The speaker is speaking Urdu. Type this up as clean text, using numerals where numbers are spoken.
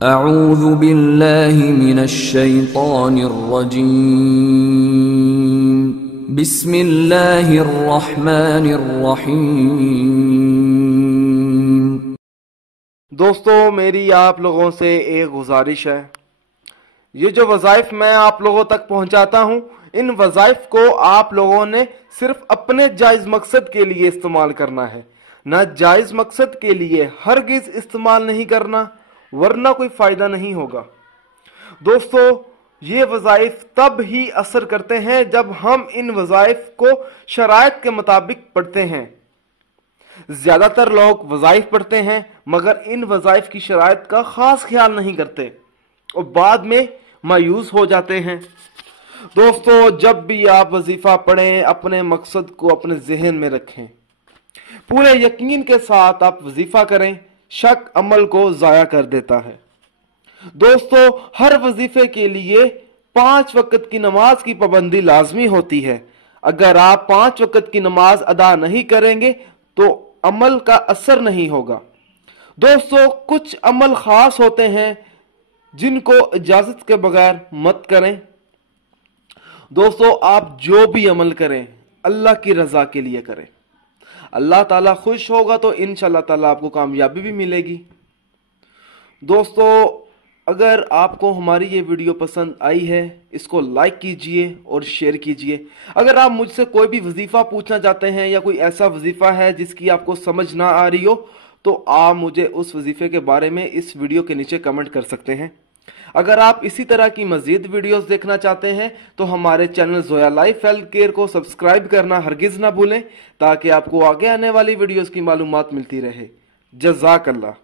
اعوذ باللہ من الشیطان الرجیم بسم اللہ الرحمن الرحیم۔ دوستو، میری آپ لوگوں سے ایک گزارش ہے۔ یہ جو وظائف میں آپ لوگوں تک پہنچاتا ہوں، ان وظائف کو آپ لوگوں نے صرف اپنے جائز مقصد کے لیے استعمال کرنا ہے، نہ جائز مقصد کے لیے ہرگز استعمال نہیں کرنا، ورنہ کوئی فائدہ نہیں ہوگا۔ دوستو، یہ وظائف تب ہی اثر کرتے ہیں جب ہم ان وظائف کو شرائط کے مطابق پڑھتے ہیں۔ زیادہ تر لوگ وظائف پڑھتے ہیں مگر ان وظائف کی شرائط کا خاص خیال نہیں کرتے اور بعد میں مایوس ہو جاتے ہیں۔ دوستو، جب بھی آپ وظیفہ پڑھیں اپنے مقصد کو اپنے ذہن میں رکھیں، پورے یقین کے ساتھ آپ وظیفہ کریں، شک عمل کو ضائع کر دیتا ہے۔ دوستو، ہر وظیفے کے لیے 5 وقت کی نماز کی پابندی لازمی ہوتی ہے۔ اگر آپ 5 وقت کی نماز ادا نہیں کریں گے تو عمل کا اثر نہیں ہوگا۔ دوستو، کچھ عمل خاص ہوتے ہیں جن کو اجازت کے بغیر مت کریں۔ دوستو، آپ جو بھی عمل کریں اللہ کی رضا کے لیے کریں۔ اللہ تعالیٰ خوش ہوگا تو انشاءاللہ تعالیٰ آپ کو کامیابی بھی ملے گی۔ دوستو، اگر آپ کو ہماری یہ ویڈیو پسند آئی ہے، اس کو لائک کیجئے اور شیئر کیجئے۔ اگر آپ مجھ سے کوئی بھی وظیفہ پوچھنا چاہتے ہیں یا کوئی ایسا وظیفہ ہے جس کی آپ کو سمجھ نہ آ رہی ہو تو آپ مجھے اس وظیفے کے بارے میں اس ویڈیو کے نیچے کمنٹ کر سکتے ہیں۔ اگر آپ اسی طرح کی مزید ویڈیوز دیکھنا چاہتے ہیں تو ہمارے channel Zoya life health care کو سبسکرائب کرنا ہرگز نہ بھولیں تاکہ آپ کو آگے آنے والی ویڈیوز کی معلومات ملتی رہے۔ جزاک اللہ۔